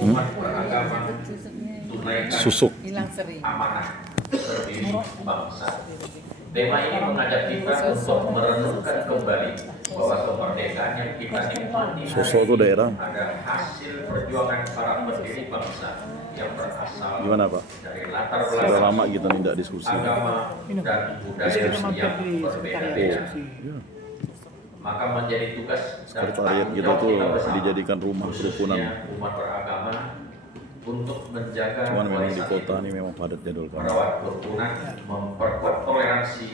umat beragama tunaikan susuk amanah berdiri bangsa. Tema ini mengajak kita untuk merenungkan kembali bahwa kemerdekaan yang kita nikmati sosok itu daerah adalah hasil perjuangan para pendiri bangsa yang berasal gimana Pak? dari latar Sudah belakang lama kita tidak diskusi. agama dan budaya yang berbeda-beda. Ya. Maka menjadi tugas dan Sekretariat tanggung kita jawab tuh kita bersama, dijadikan rumah kerukunan. khususnya umat beragama, untuk menjaga Cuman memang di warisan kota itu, ini memang padat jadwal kan. merawat kerukunan, memperkuat toleransi,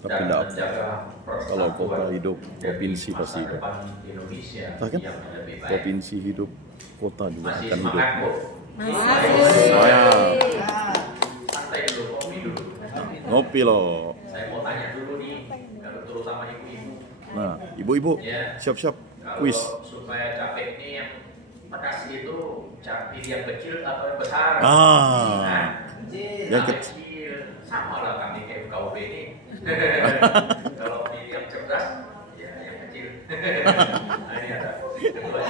Tapi dan enggak. menjaga Kalau kota persatuan hidup, demi provinsi masa pasti hidup. depan Indonesia Nah, kan? yang lebih baik. Provinsi hidup, kota juga Masih akan hidup. semangat, Bu? Saya Santai dulu, kopi dulu. ngopi loh. Saya mau tanya dulu nih, kalau terutama ibu-ibu. Nah, ibu-ibu Ya. siap-siap Kalau kuis. supaya cabai ini yang pedas itu cabai yang kecil atau yang besar? Ah, Nah, yang kecil sama lah kami FKUP ini. Kalau pilih yang cerdas, ya yang kecil. Nah, ini ada kedua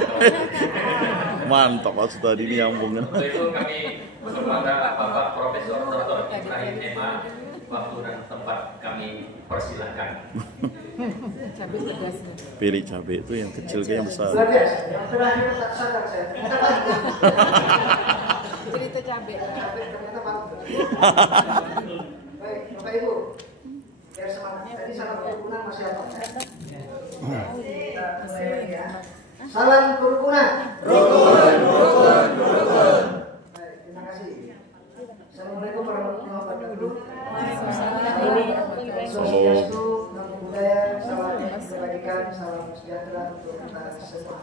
mantap maksud tadi ini nyambung kan. Untuk itu kami kepada Bapak Profesor Dr. Ibrahim Ema, waktu dan tempat kami persilahkan. Cabai pedasnya. Pilih cabai itu yang kecil ke yang besar. Luar biasa. Yang terakhir tak sadar saya. Cerita cabai. Tapi ternyata Pak. Baik, Bapak Ibu. Biar semangat. Tadi salam kerukunan masih apa? Kita mulai lagi ya. Salam kerukunan. Baik, terima kasih. Assalamualaikum warahmatullahi wabarakatuh. Sosiastu, namo buddhaya, salam kebajikan, salam sejahtera untuk kita semua.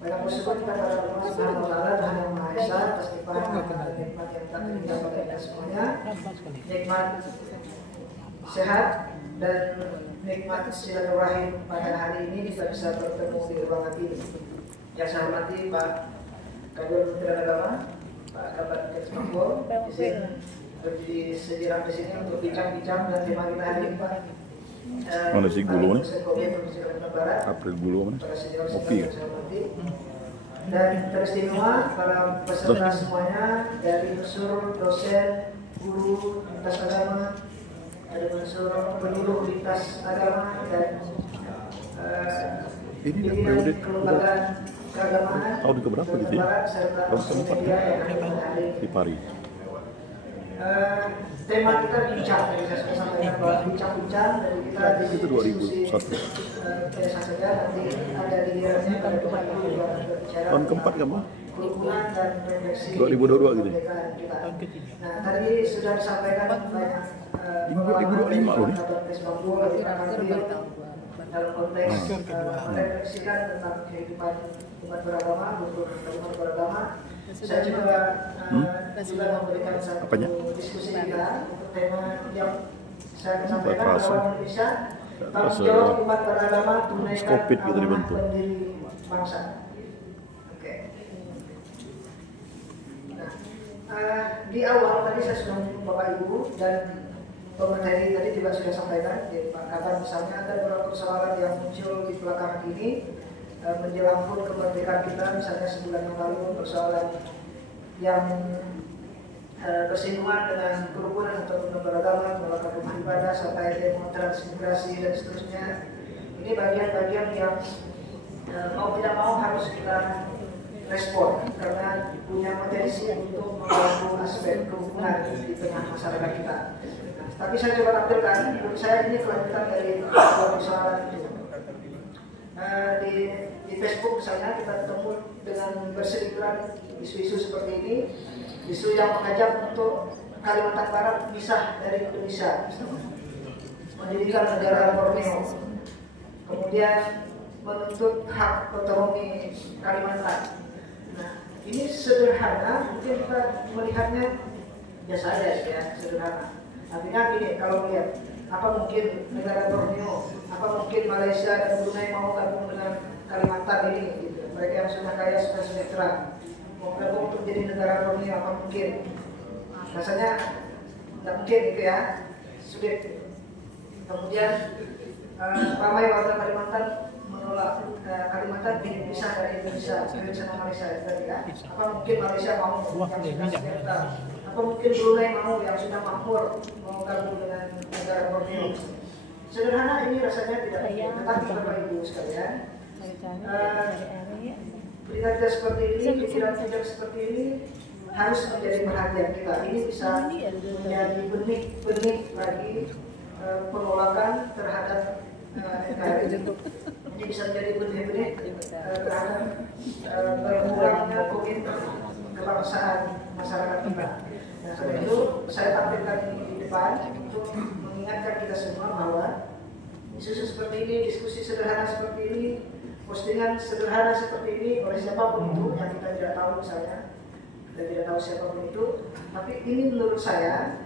Banyak bersyukur kita pada Allah Subhanahu wa Ta'ala, Tuhan Yang Maha Esa, atas nikmat yang tak terhingga pada kita semuanya, nikmat sehat dan nikmat silaturahim pada hari ini kita bisa bertemu di ruangan ini. Yang saya hormati Pak Kador Menteri Agama, Pak Kabar Kesmambol, izin berdiri sejenak di sini untuk bincang-bincang dan tema kita hari ini Pak. Mana sih gulu nih? Provinsi Kalimantan Barat. April gulu mana? Para senior Kopi ya? saya hormati. Dan teristimewa para peserta semuanya dari unsur dosen, guru lintas agama, dari unsur penyuluh lintas agama dan Ini pimpinan periode kelembagaan keagamaan tahun keberapa gitu ya? Barat, serta Tahun keempat media yang hadir hari ini. di Pari. Tema kita bincang, tadi saya sudah sampaikan bahwa bincang-bincang dari kita di Itu 2001. biasa saja nanti ada di dalamnya pada depan itu berbicara Tahun keempat kan Pak? kerukunan dan refleksi 2022 gitu ya? kemerdekaan kita. Nah tadi sudah disampaikan banyak Ini 2025 loh nih. kabar Kesbangpol dari Pak Kanwil dalam konteks merefleksikan tentang kehidupan umat beragama, umat beragama. Saya juga memberikan satu Apanya? diskusi kita untuk tema yang saya akan sampaikan Terasa. bahwa Indonesia tanggung Terasa. jawab umat beragama tunaikan Skopit gitu amanah dibentuk. pendiri bangsa. Oke. Nah, di awal tadi saya sudah menyinggung Bapak Ibu dan pemateri tadi juga sudah sampaikan, jadi Pak Kabar misalnya ada beberapa persoalan yang muncul di belakangan ini menjelang HUT kemerdekaan kita, misalnya sebulan yang lalu persoalan yang bersinggungan dengan kerukunan atau beragama, melakukan rumah ibadah sampai demo transmigrasi dan seterusnya. Ini bagian-bagian yang mau tidak mau harus kita respon karena punya potensi untuk mengganggu aspek kerukunan di tengah masyarakat kita. Tapi saya coba tampilkan, menurut saya ini kelanjutan dari dua persoalan itu. Di Facebook misalnya kita ketemu dengan berseliweran isu-isu seperti ini, isu yang mengajak untuk Kalimantan Barat pisah dari Indonesia, mendirikan negara Borneo, kemudian menuntut hak otonomi Kalimantan. Nah, ini sederhana, mungkin kita melihatnya biasa aja ya, sederhana. Artinya gini, kalau melihat apa mungkin negara Borneo, apa mungkin Malaysia dan Brunei mau gabung dengan Kalimantan ini, gitu. Mereka yang sudah kaya, sudah sejahtera, mau gabung untuk jadi negara Borneo, apa mungkin? Rasanya tidak mungkin gitu ya, sulit. Kemudian ramai warga Kalimantan menolak Kalimantan dipisah dari Indonesia sama Malaysia tadi ya. Apa mungkin Malaysia mau yang sudah sejahtera? Apa mungkin Brunei mau yang sudah makmur mau gabung dengan negara Borneo? Sederhana ini rasanya tidak mungkin, tetapi Bapak Ibu sekalian, berita seperti ini, pikiran bijak seperti ini harus menjadi perhatian kita. Ini bisa menjadi benih-benih lagi penolakan terhadap NKRI. Ini bisa menjadi benih-benih terhadap berkurangnya komitmen kebangsaan masyarakat kita. Nah, karena itu saya tampilkan ini di depan untuk mengingatkan kita semua bahwa isu-isu seperti ini, diskusi sederhana seperti ini, postingan sederhana seperti ini oleh siapapun itu yang kita tidak tahu misalnya, kita tidak tahu siapapun itu, tapi ini menurut saya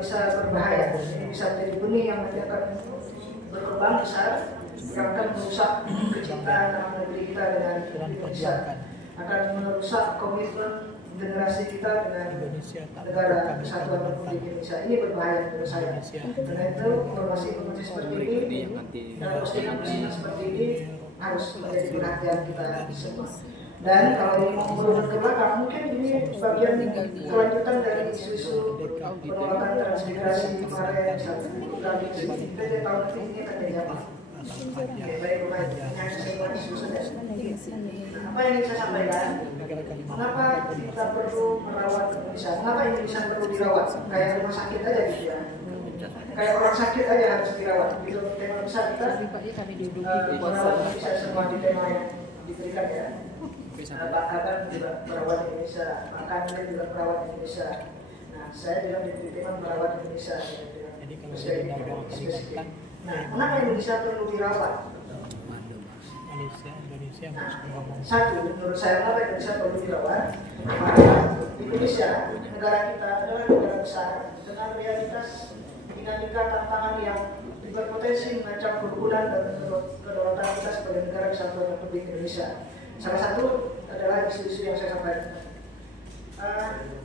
bisa berbahaya. Ini bisa menjadi benih yang nanti akan berkembang besar, yang akan merusak kecintaan dalam negeri kita dengan Indonesia, akan merusak komitmen generasi kita dengan negara kesatuan Republik Indonesia. Ini berbahaya menurut saya. Karena itu informasi-informasi seperti ini dan postingan-postingan seperti ini harus menjadi perhatian kita semua. Dan kalau ini mau berurut ke belakang, mungkin ini bagian kelanjutan dari isu-isu penolakan transmigrasi kemarin satu kali kita tidak tahu nanti ini akan jadi apa. Oke, baik, hanya sebuah isu saja. Apa yang ingin saya sampaikan? Mengapa kita perlu merawat Indonesia? Mengapa Indonesia perlu dirawat? Kayak rumah sakit aja gitu ya. Kayak orang sakit aja harus dirawat. Gitu tema besar kita merawat Indonesia semua di tema yang diberikan ya. Pak Kaban juga merawat Indonesia, Pak Kanwil juga merawat Indonesia. Nah, saya bilang di tema merawat Indonesia. Nah, kenapa Indonesia perlu dirawat? Nah, satu, menurut saya kenapa Indonesia perlu dirawat? Karena Indonesia, negara kita adalah negara besar dengan realitas dinamika tantangan yang berpotensi mengancam kerukunan dan kedaulatan kita sebagai negara kesatuan Republik Indonesia. Salah satu adalah isu-isu yang saya sampaikan.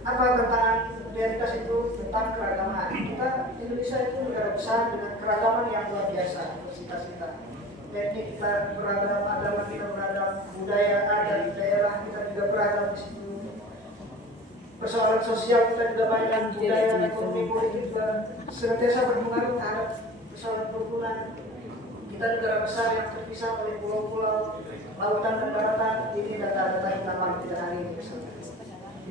Apa tantangan realitas itu tentang keragaman? Kita Indonesia itu negara besar dengan keragaman yang luar biasa, diversitas kita. Etnik kita beragam, agama kita beragam, budaya ada di daerah kita juga beragam di situ. Persoalan sosial kita juga banyak, budaya, ekonomi, politik juga senantiasa berpengaruh terhadap persoalan kerukunan. Kita negara besar yang terpisah oleh pulau-pulau, lautan dan daratan. Ini data-data kita kita hari ini.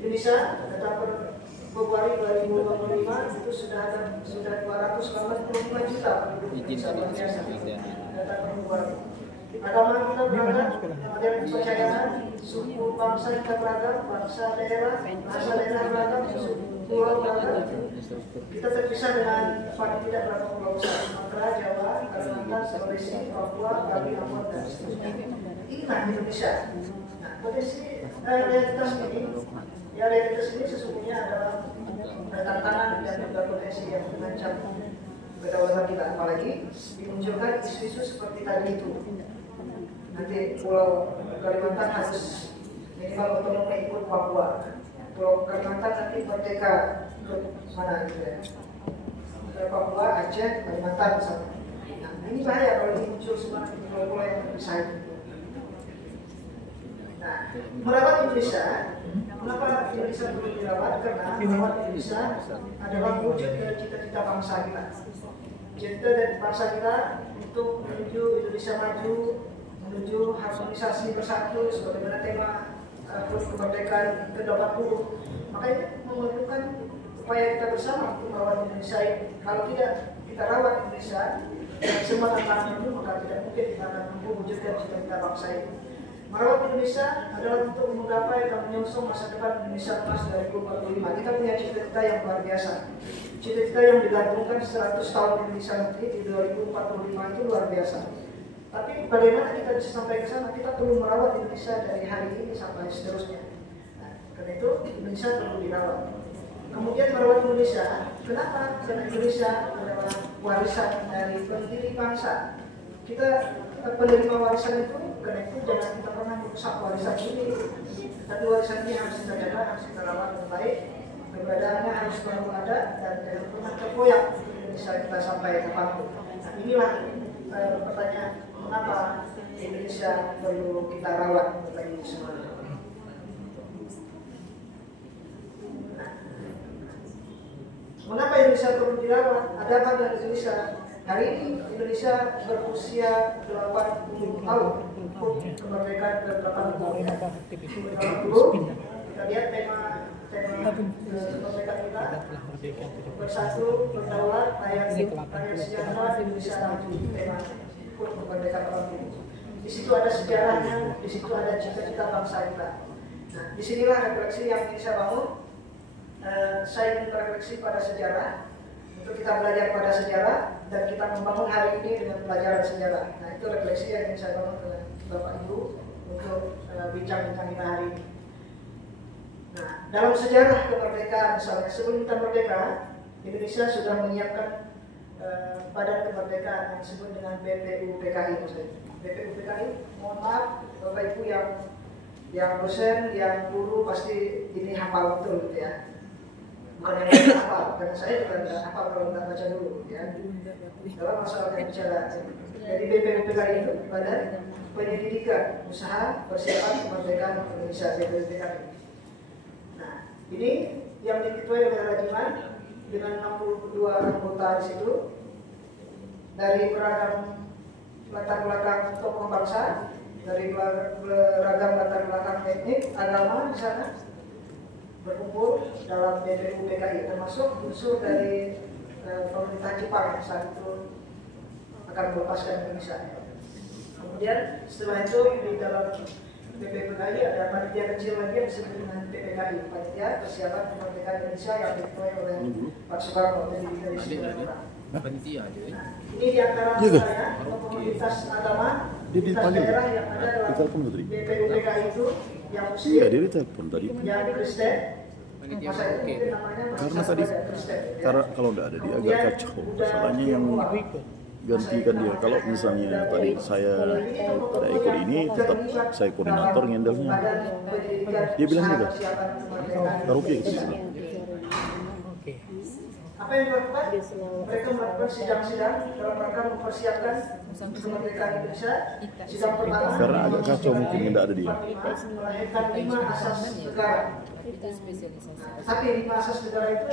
Indonesia, data per Februari 2025 itu sudah 285 juta penduduk Indonesia. Data per Februari. Agama kita beragam, ada kepercayaan, suku bangsa kita beragam, bangsa daerah, asal daerah beragam, suku pulau beragam. Kita terpisah dengan paling tidak berapa pulau besar, Sumatera, Jawa, Kalimantan, Sulawesi, Papua, Bali, Ambon, dan seterusnya. Inilah Indonesia. Nah, potensi realitas ini sesungguhnya adalah tantangan dan juga potensi yang mengancam kedaulatan kita, apalagi dimunculkan isu-isu seperti tadi itu. Nanti Pulau Kalimantan harus minimal otonomi ikut Papua. Pulau Kalimantan nanti merdeka ke mana gitu ya? Ke Papua, Aceh, Kalimantan misalnya. Nah, ini bahaya kalau ini muncul semua pulau-pulau yang terpisah itu. Nah, merawat Indonesia, kenapa Indonesia perlu dirawat? Karena merawat Indonesia adalah wujud dari cita-cita bangsa kita. Cita dan bangsa kita untuk menuju Indonesia maju, menuju harmonisasi bersatu sebagaimana tema kemerdekaan ke-80. Maka itu memerlukan upaya kita bersama untuk merawat Indonesia ini. Kalau tidak kita rawat Indonesia dan semua tantangan itu, maka tidak mungkin kita akan mampu wujudkan cita-cita bangsa ini. Merawat Indonesia adalah untuk menggapai dan menyongsong masa depan Indonesia emas 2045. Kita punya cita-cita yang luar biasa. Cita-cita yang digantungkan 100 tahun Indonesia nanti di 2045 itu luar biasa. Tapi bagaimana kita bisa sampai ke sana? Kita perlu merawat Indonesia dari hari ini sampai seterusnya. Nah, karena itu Indonesia perlu dirawat. Kemudian merawat Indonesia, kenapa? Karena Indonesia adalah warisan dari pendiri bangsa. Kita penerima warisan itu, karena itu jangan kita pernah merusak warisan ini. Tapi warisan ini harus kita jaga, harus kita rawat dengan baik. Keberadaannya harus selalu ada dan jangan pernah terkoyak Indonesia kita sampai kapanpun. Nah, inilah pertanyaan mengapa Indonesia perlu kita rawat bagi semuanya. Mengapa Indonesia perlu dirawat? Ada apa dengan Indonesia? Hari ini Indonesia berusia 80 tahun, kemerdekaan ke 80. Kita lihat tema kemerdekaan kita, bersatu, berdaulat, rakyat sejahtera, Indonesia maju. Tema kemerdekaan 80. Di situ ada sejarahnya, di situ ada cita-cita bangsa kita. Nah, disinilah refleksi yang ingin saya bangun. Saya ingin berefleksi pada sejarah, untuk kita belajar pada sejarah dan kita membangun hari ini dengan pelajaran sejarah. Nah, itu refleksi yang ingin saya bangun dengan Bapak Ibu untuk bincang-bincang kita hari ini. Nah, dalam sejarah kemerdekaan misalnya, sebelum kita merdeka, Indonesia sudah menyiapkan badan kemerdekaan yang disebut dengan BPUPKI. BPUPKI, mohon maaf Bapak Ibu yang dosen, yang guru pasti ini hafal betul gitu ya. Bukan yang tidak hafal, karena saya juga tidak hafal kalau tidak baca dulu ya. Dalam masalah yang bicara. Jadi BPUPKI itu Badan Penyelidikan Usaha Persiapan Kemerdekaan Indonesia, BPUPKI. Nah, ini yang diketuai oleh Rajiman dengan 62 anggota di situ dari beragam latar belakang tokoh bangsa, dari beragam latar belakang etnik, agama di sana berkumpul dalam BPUPKI, termasuk unsur dari pemerintah Jepang saat itu akan melepaskan Indonesia. Kemudian setelah itu di dalam BPUPKI ada panitia kecil lagi yang disebut dengan PPKI, Panitia Persiapan Kemerdekaan Indonesia, yang diketuai oleh Pak Soekarno dari sejarah. Panitia aja ya. Nah, ini diantara saya komunitas agama lintas daerah yang ada dalam BPUPKI itu yang Muslim, Iya, dia telepon tadi. yang Kristen, Panitia masa itu oke. mungkin namanya Karena tadi, karena kalau nggak ada dia agak kacau. Masalahnya yang gantikan dia. Kalau misalnya tadi saya tidak ikut ini, tetap saya koordinator ngendelnya. Dia bilang juga, karaoke gitu di sana. apa yang dilakukan? Mereka melakukan sidang-sidang dalam rangka mempersiapkan kemerdekaan Indonesia. Sidang pertama Karena agak kacau mungkin tidak ada dia. melahirkan 5 asas negara. Itu spesialisasi. Tapi 5 asas negara itu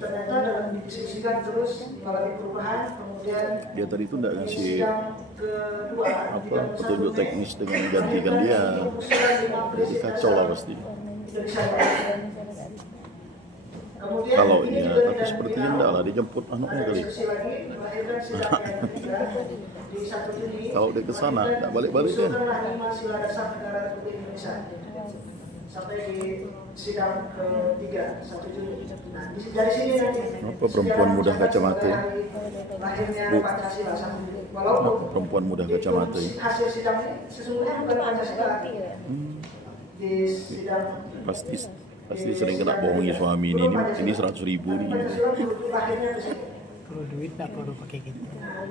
ternyata dalam didiskusikan terus mengalami perubahan. Kemudian Dia tadi itu tidak ngasih sidang kedua apa petunjuk teknis dengan gantikan dia. Jadi kacau lah pasti. Kemudian Kalau ini ya, juga tapi tidak sepertinya enggak lah, dia jemput anaknya kali. diskusi lagi, melahirkan sidang yang ketiga di 1 Juni. Kalau dia ke sana, enggak balik-balik dia. Usulkanlah 5 sila dasar negara Republik Indonesia sampai di sidang ketiga 1 Juni. Nah, dari sini nanti Apa perempuan mudah kacamata? lahirnya Bu. Pancasila 1 Juni. Walaupun Perempuan mudah kacamata ini. hasil sidang ini sesungguhnya bukan Pancasila. Di sidang Pasti sering kena bohongi suami ini 100.000 nih. Pancasila lahirnya di sini. Kalau duit tak perlu pakai gitu.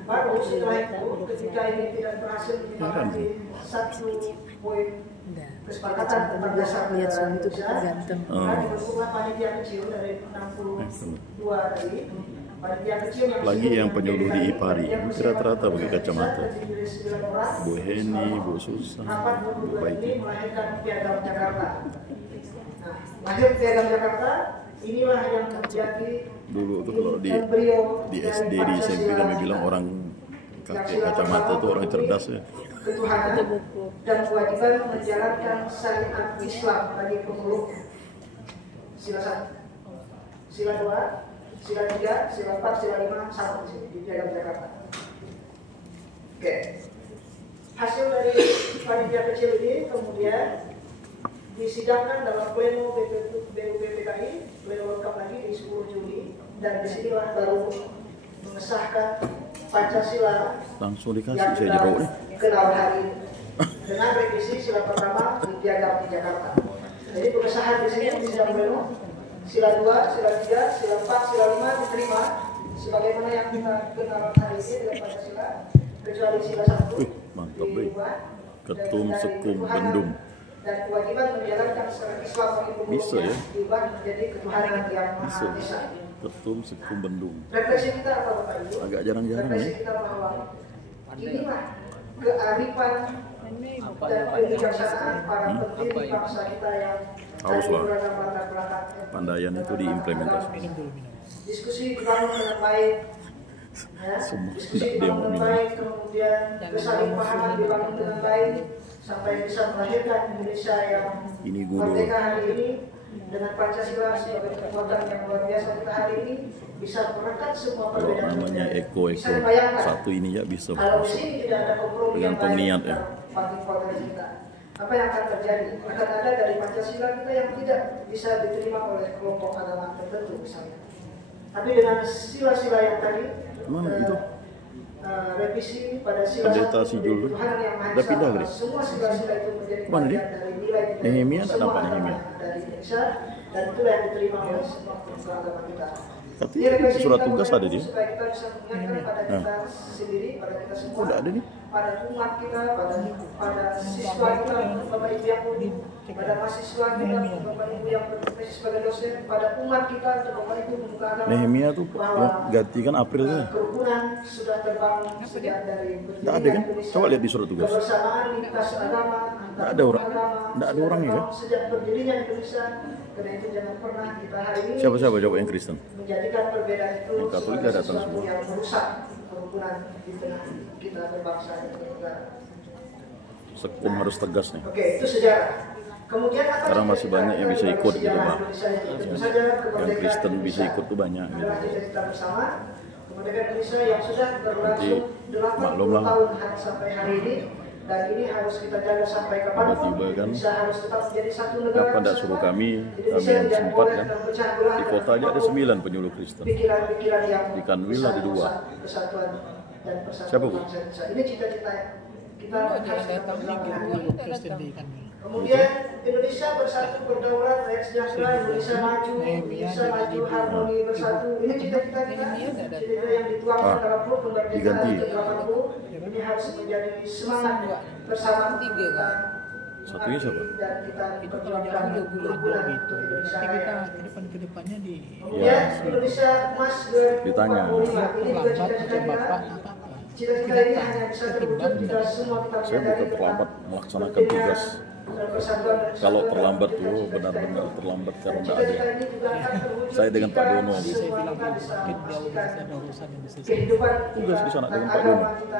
Baru setelah itu ketika ini tidak berhasil disepakati satu poin kesepakatan tentang dasar Lihat negara suami itu Indonesia, tergantung. maka dibentuklah panitia kecil dari 62 tadi. Panitia kecil yang Lagi yang penyuluh di Ipari, yang rata-rata pakai kacamata. terdiri dari 9 orang. Bu Heni, Bu Susan, Rapat Bu berdua ini Baiki. melahirkan Piagam Jakarta. Nah, lahir Piagam Jakarta, inilah yang menjadi Dulu tuh kalau embrio di dari SD, di SMP Pancasila. kami bilang orang kakek kacamata itu orang cerdas ya. Ketuhanan dan kewajiban menjalankan syariat Islam bagi pemeluk. Sila 1, sila 2, sila 3, sila 4, sila 5 sama di sini di Piagam Jakarta. Oke. Hasil dari panitia kecil ini kemudian disidangkan dalam pleno BPUPKI, pleno lengkap lagi di 10 Juli, dan disinilah baru mengesahkan Pancasila Langsung dikasih yang saya kita jeruk nih. kenal hari ini dengan revisi sila pertama di Piagam di Jakarta. Jadi pengesahan di sini di sidang pleno sila 2, sila 3, sila 4, sila 5 diterima sebagaimana yang kita kenal hari ini dengan Pancasila, kecuali sila 1 Wih, mantap deh. diubah Ketum dari Sekum ketuhanan Bendum. dan kewajiban menjalankan syariat Islam bagi pemeluknya Bisa ya? diubah menjadi ketuhanan yang Maha Bisa. Esa. Ketum Sekum Bendung. Refleksi kita apa Bapak Ibu? Agak jarang-jarang Refleksi ya. kita bahwa inilah kearifan dan kebijaksanaan para pendiri bangsa kita yang Haruslah. dari beragam latar belakang. Pandaian itu diimplementasikan. Diskusi dibangun dengan baik, ya. Semua Diskusi tidak dibangun demo dengan minum. baik, kemudian kesalahpahaman dibangun dengan baik sampai bisa melahirkan Indonesia yang Ini guru. merdeka hari ini dengan Pancasila sebagai kekuatan yang luar biasa kita hari ini bisa merekat semua Kalau perbedaan. namanya Bisa eko dibayangkan satu ini ya bisa kalau di masuk. sini tidak ada kompromi yang Tergantung baik niat, ya. bagi potensi kita. Apa yang akan terjadi? Akan ada dari Pancasila kita yang tidak bisa diterima oleh kelompok agama tertentu misalnya. Tapi dengan sila-sila yang tadi, Mana itu? revisi pada sila Pendeta satu Sijul. Tuhan yang Maha Udah Esa, pindah, Gres? semua sila-sila itu menjadi Mana dia? bagian dari nilai kita. Nehemia tak Semua nampak agama Nehemia. yang ada di Indonesia, dan itulah yang diterima oleh semua agama kita. Tapi Ini revisi surat kita tugas mulai ada dia. supaya kita bisa mengingatkan pada kita sendiri, pada kita semua, Oh, tidak ada nih. pada umat kita, pada siswa kita, Bapak Ibu yang pada mahasiswa kita, Bapak Ibu yang berprofesi sebagai dosen, pada umat kita, Bapak Ibu pemuka agama. Nehemia tuh bahwa ya, ganti kan April ya. kerukunan sudah terbangun sejak dari Nggak ada kan? Indonesia. Coba lihat di surat tugas. Kebersamaan lintas agama, Nggak ada orang. Nggak ada orangnya kan? Sejak berdirinya Indonesia, karena itu jangan pernah kita hari ini Siapa-siapa coba yang Kristen? menjadikan perbedaan itu Yang Katolik sebagai nggak datang sesuatu semua. yang merusak kerukunan di tengah kita berbangsa dan bernegara. Sekum harus tegas nih. Oke, itu sejarah. Kemudian apa Sekarang masih banyak yang bisa ikut gitu, Pak. Tentu saja Yang Kristen bisa ikut tuh banyak gitu. adalah cita-cita bersama kemerdekaan Indonesia yang sudah berlangsung 80 maklumlah. tahun sampai hari ini, dan ini harus kita jaga sampai kapanpun. Tiba-tiba kan, Indonesia harus tetap menjadi satu negara. Kenapa tidak suruh kami Indonesia yang tidak sempat boleh kan? terpecah belah Di kota aja ada 9 penyuluh Kristen. pikiran-pikiran yang Di Kanwil ada 2. bisa persatuan dan persatuan Siapa, Bu? bangsa Indonesia. Ini cita-cita kita harus datang lakukan. Kristen di Kanwil. Kemudian Indonesia bersatu berdaulat, rakyat sejahtera, Indonesia maju, Indonesia maju, harmoni bersatu. Ini cita-cita kita, cita-cita yang dituangkan dalam HUT kemerdekaan diganti. ke-80. Ini harus menjadi semangat bersama kita. Satunya siapa? Dan kita Itu kalau perjuangkan jalan 2 bulan kerukunan gitu. untuk Indonesia Nanti kita Raya. kedepannya di Kemudian Indonesia emas 2045. Ditanya. Ini juga terlambat cita-cita atau kita. bapak apa-apa. Cita-cita ini hanya bisa terwujud jika semua kita Saya menyadari bukan terlambat tentang melaksanakan pentingnya tugas. persatuan dan Kalau kesatuan terlambat kita tuh cita-cita benar-benar ini. terlambat karena Dan nggak ada. cita-cita ini juga akan terwujud Saya dengan Pak jika Dono. Saya semua bilang kita Ibu, bisa mungkin dia memastikan ada urusan yang bisa kehidupan Tugas di sana dan dengan Pak agama Dono. kita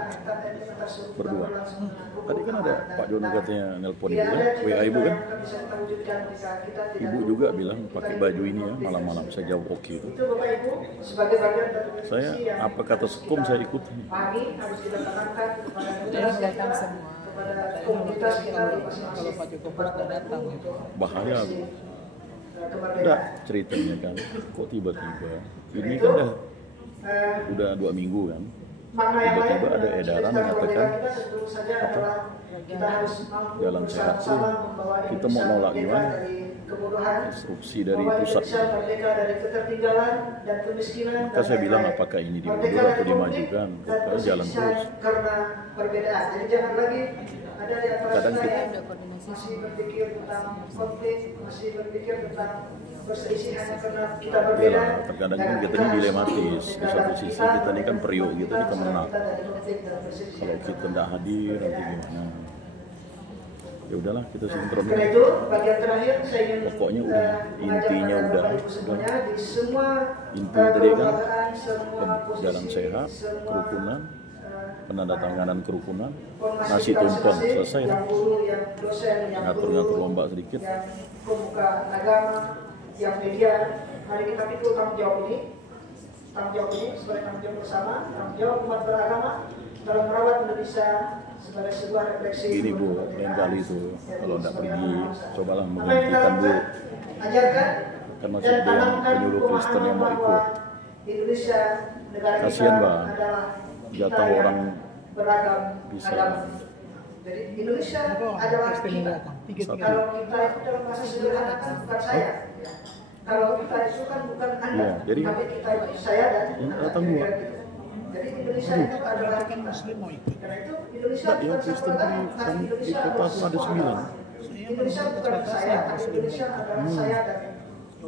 tersusun Berdua. berlangsung dengan hukum, Tadi kan ada aman, Pak Dono dan katanya nelpon tidak ibu ada kan, WA cita-cita ibu kan. yang akan bisa kita wujudkan jika kita tidak Ibu dukung, juga bilang kita pakai dukung baju ini ya dengan malam-malam. Saya jawab oke itu. itu Bapak Ibu sebagai bagian dari Saya revisi yang apa kata sekum saya ikut. pahami harus kita tanamkan kepada Jangan kita datang semua. kepada komunitas kita di kalau masing-masing Pak Joko sudah datang gitu. Bahaya. Enggak kemerdekaan. ceritanya kan. Kok tiba-tiba ini Itu, kan eh, udah 2 minggu kan. makna yang lain Tiba-tiba ada dari edaran cita-cita mengatakan kemerdekaan kita tentu saja adalah kita harus mampu jalan sehat tuh. bersama-sama membawa Kita mau Indonesia nolak merdeka gimana? dari kebodohan, Instruksi dari membawa pusat. Indonesia merdeka dari ketertinggalan dan kemiskinan. Maka saya bilang apakah ini dimundur atau dimajukan? Pokoknya jalan terus. Karena perbedaan. Jadi jangan lagi ada di antara Kadang kita kita- yang masih berpikir tentang konflik, masih berpikir tentang berselisih hanya karena kita berbeda. Iya, terkadang kan kita ini dilematis. Di satu sisi kita ini kan periuk gitu, ini kemenang. Kalau kita tidak hadir nanti gimana? Ya udahlah kita sinkron. Karena itu bagian terakhir saya ingin Pokoknya udah, mengajak intinya Bapak udah. Ibu semuanya di semua Inti tadi kan, kelembagaan, semua posisi, jalan sehat, semua, kerukunan, penandatanganan kerukunan, formasi nasi kita tumpeng masing-masing, selesai yang lah. guru, yang dosen, yang Ngatur-ngatur guru, lomba sedikit. yang pemuka agama, yang media. Mari kita pikul tanggung jawab ini sebagai tanggung jawab bersama, tanggung jawab umat beragama dalam merawat Indonesia sebagai sebuah refleksi. Gini Bu, lain kali itu kalau tidak pergi, cobalah Apa yang kita menggantikan Bu. lakukan? Ajarkan Kan masih dan ada yang tanamkan penyuluh Kristen yang mau pemahaman ikut. bahwa Indonesia negara Kasihan, kita Bang. adalah Jatah kita yang orang beragam bisa. agama. Jadi Indonesia Apa adalah Kristen yang kita. datang? Tiga-tiga. Kalau kita itu dalam bahasa sederhana kan bukan saya. Kalau kita itu kan bukan Anda, Iya, jadi- tapi kita itu saya dan datang dua. kira-kira gitu. Jadi Indonesia itu adalah Berarti kan kita. Muslim mau ikut. Karena itu Indonesia Nah, yang bukan Kristen satu agama, di- tapi di Indonesia kota adalah itu ada semua 9. agama. Indonesia bukan saya, tapi Indonesia adalah saya dan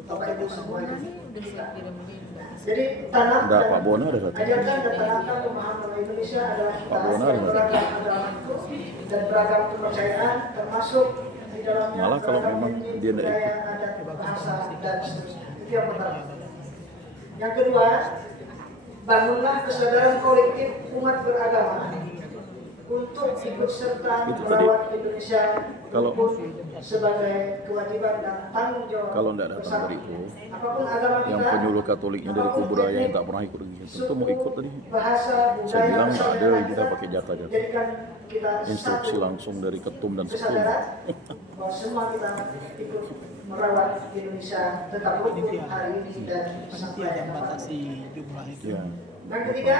Bapak Ibu semua itu. Udah saya kirim ini. Jadi tanamkan, Enggak, Pak Bono ada kata. ajarkan dan tanamkan pemahaman bahwa Indonesia adalah Pak Bono ada kata. beragam agama dan beragam kepercayaan, termasuk di dalamnya Malah kalau beragam memang etnik, dia tidak budaya, adat, bahasa dan seterusnya. Itu yang pertama. Yang kedua, bangunlah kesadaran kolektif umat beragama untuk ikut serta Itu tadi. merawat Indonesia Kalau- pun sebagai kewajiban dan tanggung jawab Kalau tidak datang bersama. dari itu, Apapun agama yang kita, penyuluh Katoliknya dari Kuburaya yang tak pernah ikut tentu mau ikut tadi. bahasa, budaya, Saya bilang nggak ada, kesadaran kita pakai jatah-jatah. jadikan kita Instruksi satu langsung dari ketum dan sekum. kesadaran bahwa semua kita ikut merawat Indonesia tetap utuh hari ini dan Panitia sampai yang batasi jumlah itu. Ya. yang ketiga,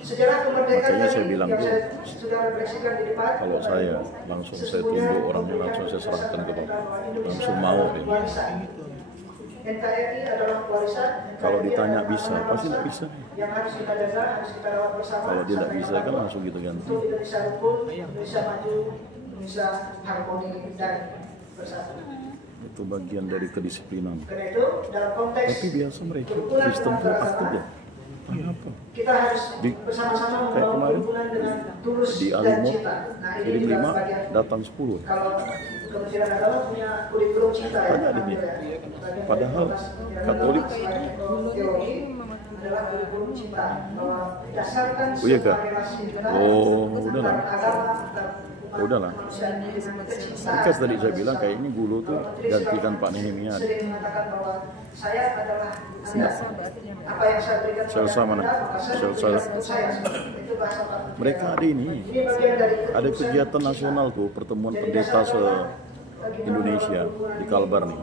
sejarah kemerdekaan Makanya saya tadi bilang yang tuh, saya sudah refleksikan di depan. Kalau saya langsung saya tunjuk orangnya, langsung saya serahkan ke Bapak. Langsung mau dia. NKRI adalah warisan. Kalau NKRI ditanya adalah bisa, amanah pasti bangsa tidak bisa. Yang harus kita jaga, harus kita rawat bersama. Kalau dia tidak sampai bisa kan kapanpun. langsung gitu ganti. Untuk Indonesia rukun, Indonesia maju, Indonesia harmoni dan bersatu. Itu bagian dari kedisiplinan. Karena itu dalam konteks Tapi biasa mereka kerukunan Kristen umat tuh beragama, aktif ya. Kenapa? kita harus Di- bersama-sama kayak membangun kemarin, kerukunan dengan tulus Di dan Alimut cinta. Nah ini kirim juga 5, bagian. datang 10. Kalau Kementerian Agama punya kurikulum cinta ya. Banyak di sini. Bagian Padahal dari Kementerian Katolik- Agama selain teologi adalah kurikulum cinta bahwa dasarkan Oh iya, Kak? semua relasi kita Oh, udahlah. antar agama, antar umat Udahlah. manusia dengan kecintaan. Maka tadi saya bilang kayaknya Gulu tuh gantikan Pak Nehemia. Sering mengatakan bahwa saya adalah Anda. Apa yang saya berikan kepada Selsa mana? Anda, maka saya Selsa. berikan untuk saya. Itu bahasa Pak. Mereka ada ini. Ini bagian dari Ada kegiatan nasional tuh, pertemuan pendeta se-Indonesia di Kalbar nih.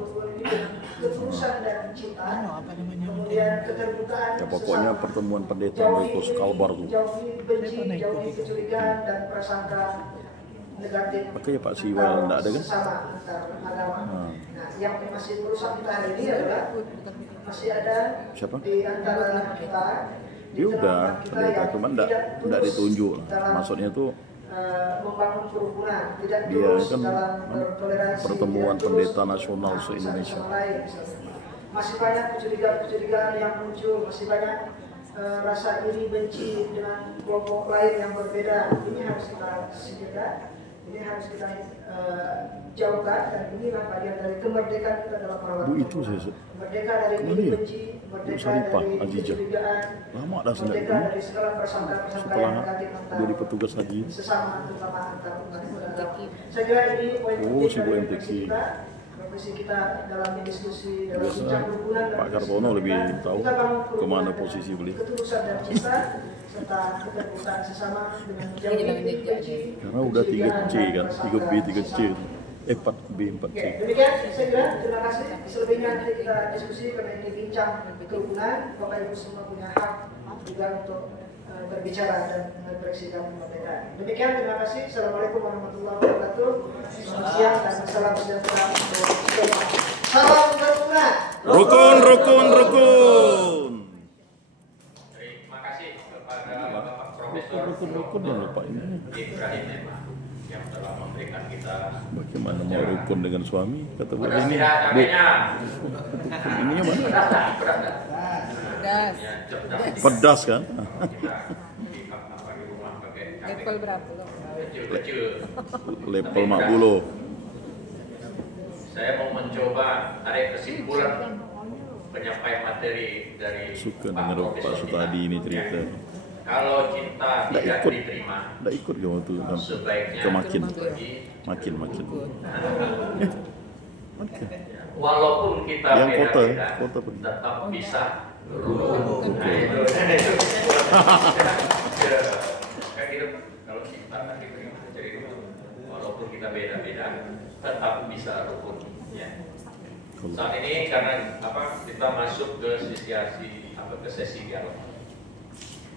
ketulusan dan cinta, Apa namanya? kemudian keterbukaan. Ya pokoknya sesama. pertemuan pendeta Jauhi Merkus iri, Kalbar tuh. Jauhi benci, jauhi kecurigaan dan prasangka negatif. Makanya Pak Siwal enggak ada kan? Sesama antar agama. Hmm. Nah, yang masih merusak kita hari ini adalah masih ada Siapa? di antara kita. di Dia udah tengah-tengah kita pendeta, yang cuman tidak enggak tulus ditunjuk lah. dalam, Maksudnya tuh membangun kerukunan, tidak dia tulus kan dalam bertoleransi, pertemuan tidak tulus pendeta nasional satu se-Indonesia. sama lain, misalnya. Masih banyak kecurigaan-kecurigaan yang muncul, masih banyak rasa iri benci dengan kelompok lain yang berbeda. Ini harus kita singkirkan, ini harus kita jauhkan, dan inilah bagian dari kemerdekaan kita dalam merawat Bu itu saya merdeka dari Mana iri dia? benci, merdeka Bu Saripah, dari Azijah. kecurigaan, Lama dah saya merdeka nggak dari segala prasangka-prasangka setelah yang negatif antar jadi petugas haji. sesama, terutama antar umat beragama. Saya kira ini poin Oh, penting si Bu dari MTQ. refleksi kita, refleksi kita dalam diskusi, dalam Biasa bincang kerukunan dan Pak diskusi Kartono lebih kita, tahu kita bangun kerukunan kemana dan posisi beliau. ketulusan dan cinta serta keterbukaan sesama dengan menjauhi iri benci, Karena udah 3C kan, 3B, 3C. 4B, 4C. Oke, demikian saya kira, terima kasih. Selebihnya nanti kita diskusi karena ini bincang kerukunan. Bapak Ibu semua punya hak juga untuk berbicara dan mengekspresikan kemerdekaan. Demikian, terima kasih. Assalamualaikum warahmatullahi wabarakatuh. Selamat siang dan salam sejahtera untuk semua. Salam kerukunan. Rukun, rukun, rukun. Terima kasih kepada Bapak Profesor Rukun dan lupa ini. Ibrahim Ema yang telah memberikan kita Bagaimana mau rukun dengan suami? Kata Bu pedas ini, tidak Bu, cabenya. ininya mana? Pedas tak? Pedas tak? Das. Ya, cerdas. Pedas kan? Ya, di apa di rumah pakai cabai Level berapa lo? kecil-kecil. Level mak bulu. Saya mau mencoba tarik kesimpulan penyampaian materi dari Suka Pak dengar Pak Profesor Sutadi ini kita. cerita. Ya. Kalau cinta Nggak tidak ikut. diterima, Nggak ikut gak waktu kan? sebaiknya Kemakin, pergi. makin. Walaupun kita Yang kota, beda-beda, kota pergi. tetap bisa rukun. Nah, itu. Ya, kan gitu. Kalau cinta kan diterima jadi rukun. Walaupun kita beda-beda, tetap bisa rukun. Ya. Saat ini karena kita masuk ke sesi dialog.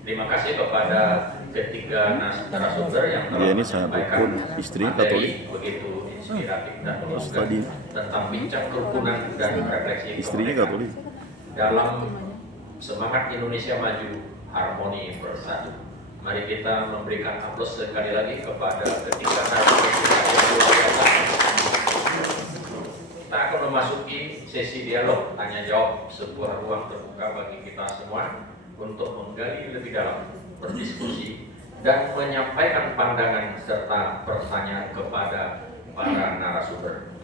Terima kasih kepada ketiga narasumber yang telah Dia ini sangat menyampaikan rukun, istri materi Katolik. begitu inspiratif dan Mas menguatkan tadi. tentang bincang kerukunan dan refleksi Istrinya kemerdekaan. Katolik. Dalam semangat Indonesia maju, harmoni bersatu. Mari kita memberikan aplaus sekali lagi kepada ketiga narasumber yang luar biasa. kita akan memasuki sesi dialog tanya jawab, sebuah ruang terbuka bagi kita semua untuk menggali lebih dalam, berdiskusi dan menyampaikan pandangan serta pertanyaan kepada para narasumber.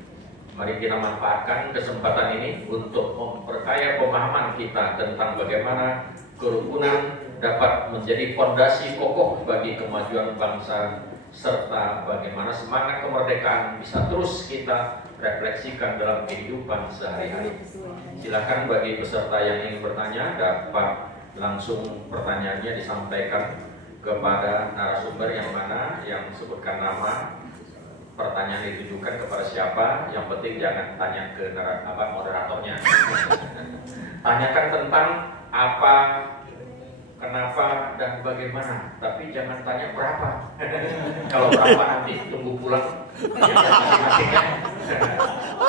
Mari kita manfaatkan kesempatan ini untuk memperkaya pemahaman kita tentang bagaimana kerukunan dapat menjadi fondasi kokoh bagi kemajuan bangsa, serta bagaimana semangat kemerdekaan bisa terus kita refleksikan dalam kehidupan sehari-hari. Silakan bagi peserta yang ingin bertanya dapat langsung pertanyaannya disampaikan kepada narasumber yang mana, yang sebutkan nama, pertanyaan ditujukan kepada siapa, yang penting jangan tanya ke moderatornya. Tanyakan tentang apa, kenapa, dan bagaimana, tapi jangan tanya berapa. Kalau berapa nanti tunggu pulang ya, masing-masing ya.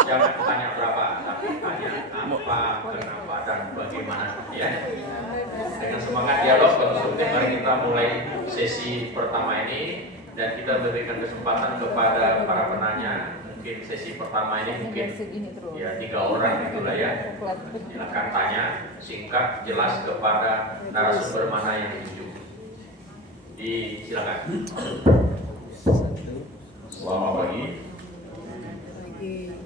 Jangan tanya berapa, tapi tanya apa, kenapa, dan bagaimana ya. Dengan semangat dialog konstruktif, mari kita mulai sesi pertama ini. Dan kita berikan kesempatan kepada para penanya. Mungkin sesi pertama ini mungkin ya 3 orang itulah ya. Silakan tanya singkat, jelas kepada narasumber mana yang dituju. Silakan. Selamat pagi.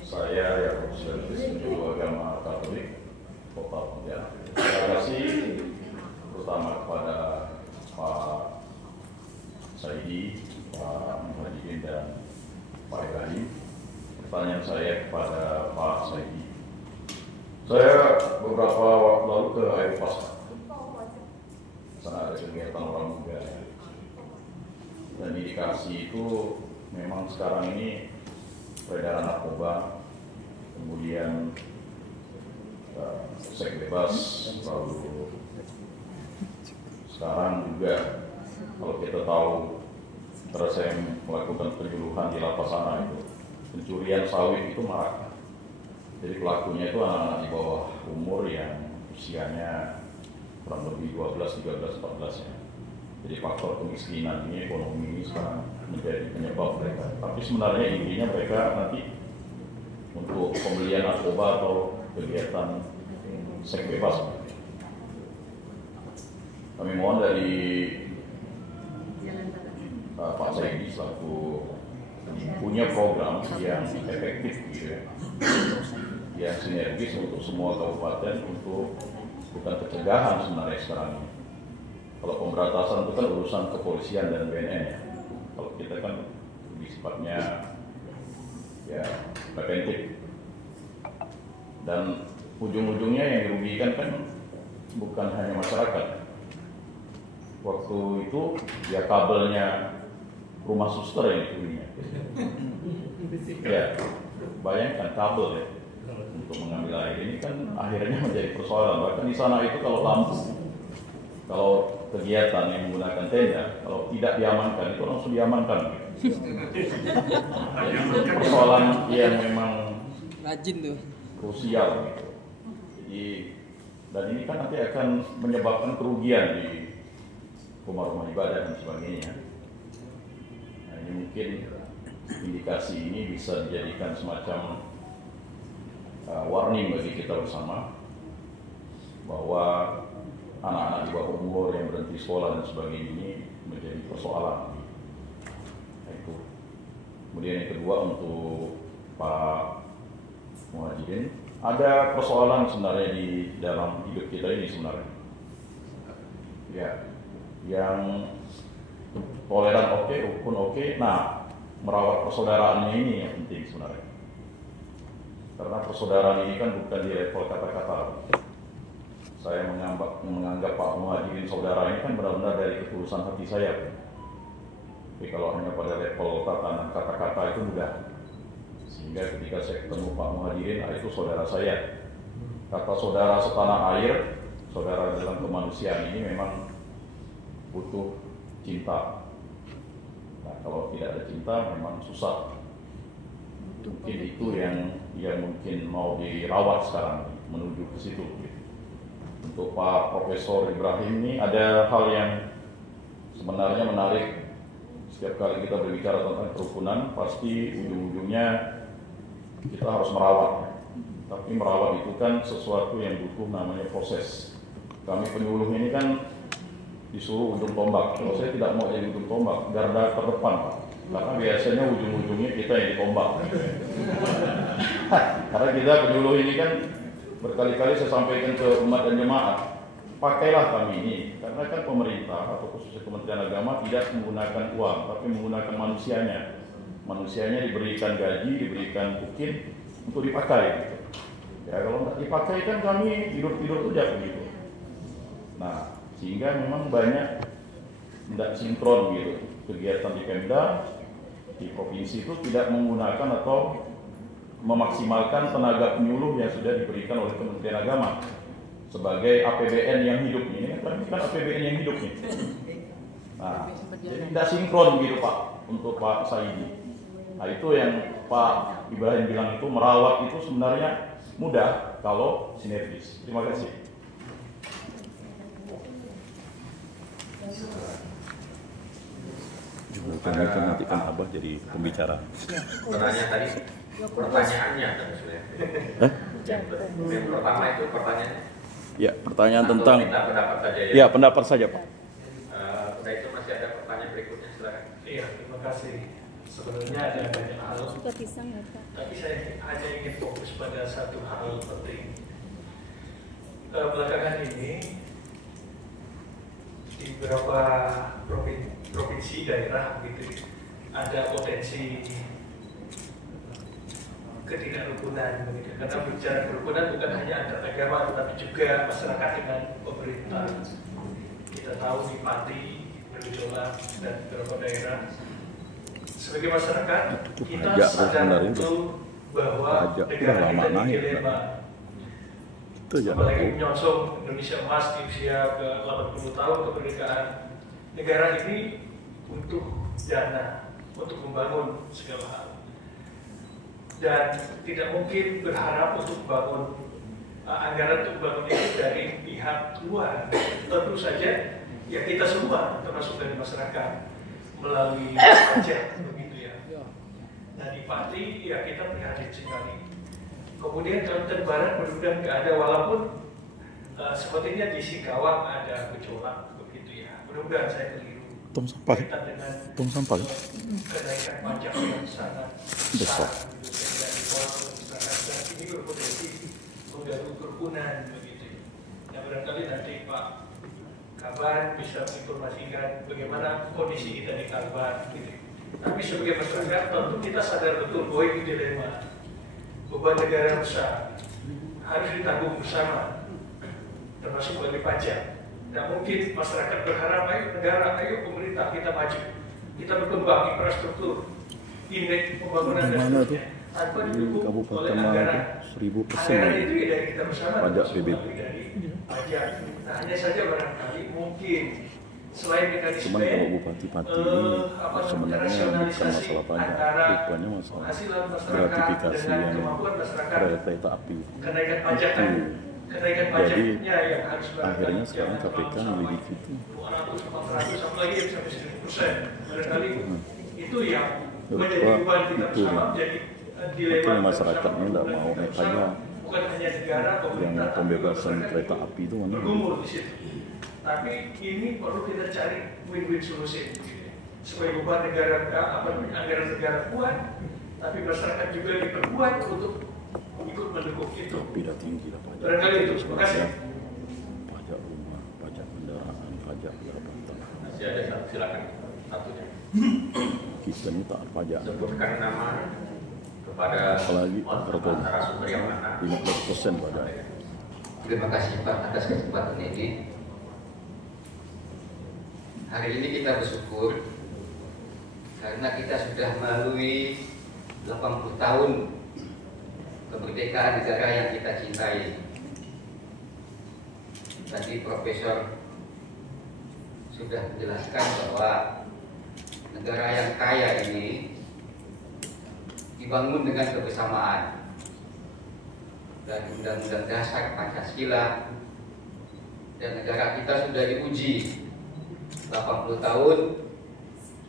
Saya Yakub Servis, Guru Agama Katolik Kota Pontianak. Terima kasih terutama kepada Pak Saidi, Pak Muhajidin, dan Pak Ibrahim. Pertanyaan saya kepada Pak Saidi. Saya beberapa waktu lalu ke Air Pasar. Sana ada kegiatan orang muda. Dan indikasi itu memang sekarang ini peredaran narkoba, kemudian seks bebas, lalu sekarang juga kalau kita tahu, karena saya melakukan penyuluhan di lapas sana itu, pencurian sawit itu marak. Jadi pelakunya itu anak-anak di bawah umur yang usianya kurang lebih 12, 13, 14 ya. Jadi faktor kemiskinan ini, ekonomi ini sekarang menjadi penyebab mereka. Tapi sebenarnya intinya mereka nanti untuk pembelian narkoba atau kegiatan seks bebas. Kami mohon dari Pak Saidi selaku punya program yang efektif gitu ya, yang sinergis untuk semua kabupaten untuk bukan pencegahan sebenarnya sekarang ini. Kalau pemberantasan itu kan urusan kepolisian dan BNN ya. Kalau kita kan lebih sifatnya ya preventif. Dan ujung-ujungnya yang dirugikan kan bukan hanya masyarakat. Waktu itu ya kabelnya rumah suster yang dicurinya. Ya, bayangkan kabel ya untuk mengambil air ini kan akhirnya menjadi persoalan. Bahkan di sana itu kalau lampu, kalau kegiatan yang menggunakan tenda, kalau tidak diamankan itu langsung diamankan. Persoalan yang memang rajin tuh, krusial gitu. Jadi dan ini kan nanti akan menyebabkan kerugian di rumah-rumah ibadah dan sebagainya. Nah, ini mungkin indikasi ini bisa dijadikan semacam warning bagi kita bersama bahwa anak-anak di bawah umur yang berhenti sekolah dan sebagainya ini menjadi persoalan. Nah, itu. Kemudian yang kedua untuk Pak Muhajidin, ada persoalan sebenarnya di dalam hidup kita ini sebenarnya. Ya, yang toleran oke, rukun oke. Nah, merawat persaudaraannya ini yang penting sebenarnya. Karena persaudaraan ini kan bukan di level kata-kata. Saya menganggap Pak Muhajidin saudara ini kan benar-benar dari ketulusan hati saya. Tapi kalau hanya pada level tatanan kata-kata itu mudah. Sehingga ketika saya ketemu Pak Muhajidin, itu saudara saya. Kata saudara setanah air, saudara dalam kemanusiaan ini memang butuh cinta. Nah, kalau tidak ada cinta memang susah. Mungkin itu yang mungkin mau dirawat sekarang menuju ke situ. Untuk Pak Profesor Ibrahim ini ada hal yang sebenarnya menarik. Setiap kali kita berbicara tentang kerukunan, pasti ujung-ujungnya kita harus merawat. Tapi merawat itu kan sesuatu yang butuh namanya proses. Kami penyuluh ini kan disuruh ujung tombak. Kalau saya tidak mau jadi ujung tombak, garda terdepan, Pak. Karena biasanya ujung-ujungnya kita yang ditombak. Karena kita penyuluh ini kan berkali-kali saya sampaikan ke umat dan jemaat, pakailah kami ini, karena kan pemerintah atau khususnya Kementerian Agama tidak menggunakan uang, tapi menggunakan manusianya. Manusianya diberikan gaji, diberikan bukit untuk dipakai. Gitu. Ya kalau nggak dipakai kan kami tidur-tidur saja begitu. Nah, sehingga memang banyak tidak sinkron gitu kegiatan di Pemda, di provinsi itu tidak menggunakan atau memaksimalkan tenaga penyuluh yang sudah diberikan oleh Kementerian Agama sebagai APBN yang hidup ini kan APBN yang hidup nih. Nah, jadi tidak sinkron gitu Pak untuk Pak Saidi. Nah itu yang Pak Ibrahim bilang itu merawat itu sebenarnya mudah kalau sinergis. Terima kasih. Kami kan nanti kan Abah jadi pembicara. Pertanyaan tadi, pertanyaannya tadi sudah. Yang pertama itu pertanyaannya. Ya, pertanyaan tentang. Minta pendapat saja ya. Ya, pendapat saja Pak. Udah itu masih ada pertanyaan berikutnya, silakan. Iya, terima kasih. Sebenarnya ada banyak hal, tapi saya hanya ingin fokus pada satu hal penting. Belakangan ini di beberapa provinsi daerah gitu ada potensi ketidakrukunan begitu. Karena bicara kerukunan bukan hanya antar agama tetapi juga masyarakat dengan pemerintah. Kita tahu di Pati bergejolak dan beberapa daerah. Sebagai masyarakat kita sadar betul bahwa negara kita ini dilema. Apalagi menyongsong Indonesia Emas di usia ke 80 tahun kemerdekaan. Negara ini untuk dana, untuk membangun segala hal. Dan tidak mungkin berharap untuk membangun anggaran untuk membangun itu dari pihak luar. Tentu saja ya kita semua termasuk dari masyarakat melalui pajak begitu ya. Nah di Pati ya kita prihatin sekali. Kemudian Kalimantan Barat mudah-mudahan nggak ada, walaupun sepertinya di Singkawang ada gejolak begitu ya. Mudah-mudahan saya keliru. Tong sampah. Tong sampah. Kenaikan pajak yang sangat besar. Dan ini berpotensi mengganggu kerukunan begitu. Nah barangkali nanti Pak Kaban bisa menginformasikan bagaimana kondisi kita di Kalbar gitu. Tapi sebagai masyarakat tentu kita sadar betul bahwa ini dilema. Beban negara besar harus ditanggung bersama, termasuk bagi pajak. Tidak mungkin masyarakat berharap, ayo negara, ayo pemerintah kita maju, kita berkembang infrastruktur, indeks pembangunan dan seterusnya, tanpa didukung oleh anggaran. 1000% Anggaran itu ya dari kita bersama, pajak PBB. dari pajak. Nah hanya saja barangkali mungkin selain mekanisme Cuman kalau Bupati Pati ini sebenarnya bukan masalah pajak, rupanya masalah gratifikasi yang kereta api. Kenaikan pajak kan, kenaikan pajaknya yang harus akhirnya sekarang KPK menyelidiki itu. 200, 400, apalagi yang sampai 1000%. Barangkali itu yang menjadi beban kita bersama, menjadi dilema Tapi masyarakatnya tidak mau makanya bukan hanya negara, yang pembebasan kereta api itu mana? bergumul di situ. Tapi ini perlu kita cari win-win solution supaya beban negara anggaran negara kuat, tapi masyarakat juga diperkuat untuk ikut mendukung itu. Tidak tinggi lah pajak. Barangkali itu. Terima kasih. Pajak rumah, pajak kendaraan, pajak jabatan. Masih ada satu, silakan satunya. Kita ini tak pajak. Sebutkan nama kepada Apalagi narasumber yang mana. 15% pajak. Terima kasih Pak atas kesempatan ini. Hari ini kita bersyukur karena kita sudah melalui 80 tahun kemerdekaan negara yang kita cintai. Tadi Profesor sudah menjelaskan bahwa negara yang kaya ini dibangun dengan kebersamaan, dan Undang-Undang Dasar Pancasila dan negara kita sudah diuji 80 tahun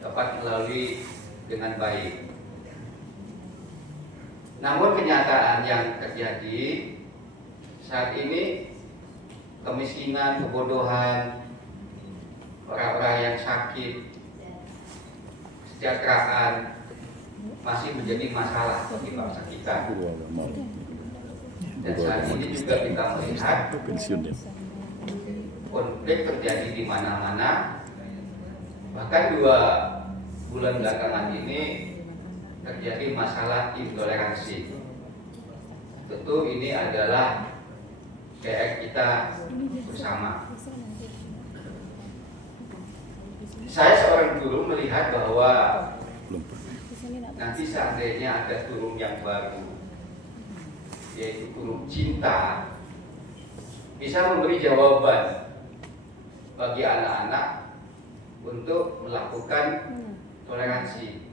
dapat melalui dengan baik. Namun kenyataan yang terjadi saat ini, kemiskinan, kebodohan, orang-orang yang sakit, kesejahteraan masih menjadi masalah bagi bangsa kita. Dan saat ini juga kita melihat konflik terjadi di mana-mana. Bahkan 2 bulan belakangan ini terjadi masalah intoleransi. Tentu ini adalah PR kita bersama. Saya seorang guru melihat bahwa nanti seandainya ada kurikulum yang baru, yaitu kurikulum cinta, bisa memberi jawaban bagi anak-anak untuk melakukan toleransi.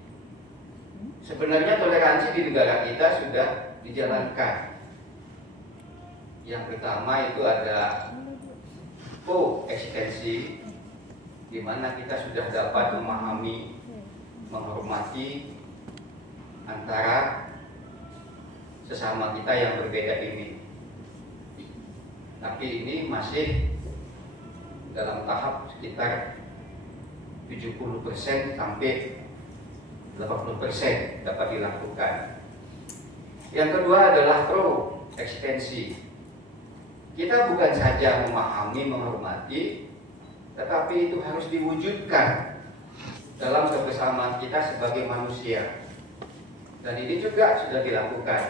Sebenarnya toleransi di negara kita sudah dijalankan. Yang pertama itu ada koeksistensi, di mana kita sudah dapat memahami, menghormati antara sesama kita yang berbeda ini. Tapi ini masih dalam tahap sekitar 70% sampai 80% dapat dilakukan. Yang kedua adalah pro-eksistensi. Kita bukan saja memahami, menghormati, tetapi itu harus diwujudkan dalam kebersamaan kita sebagai manusia. Dan ini juga sudah dilakukan.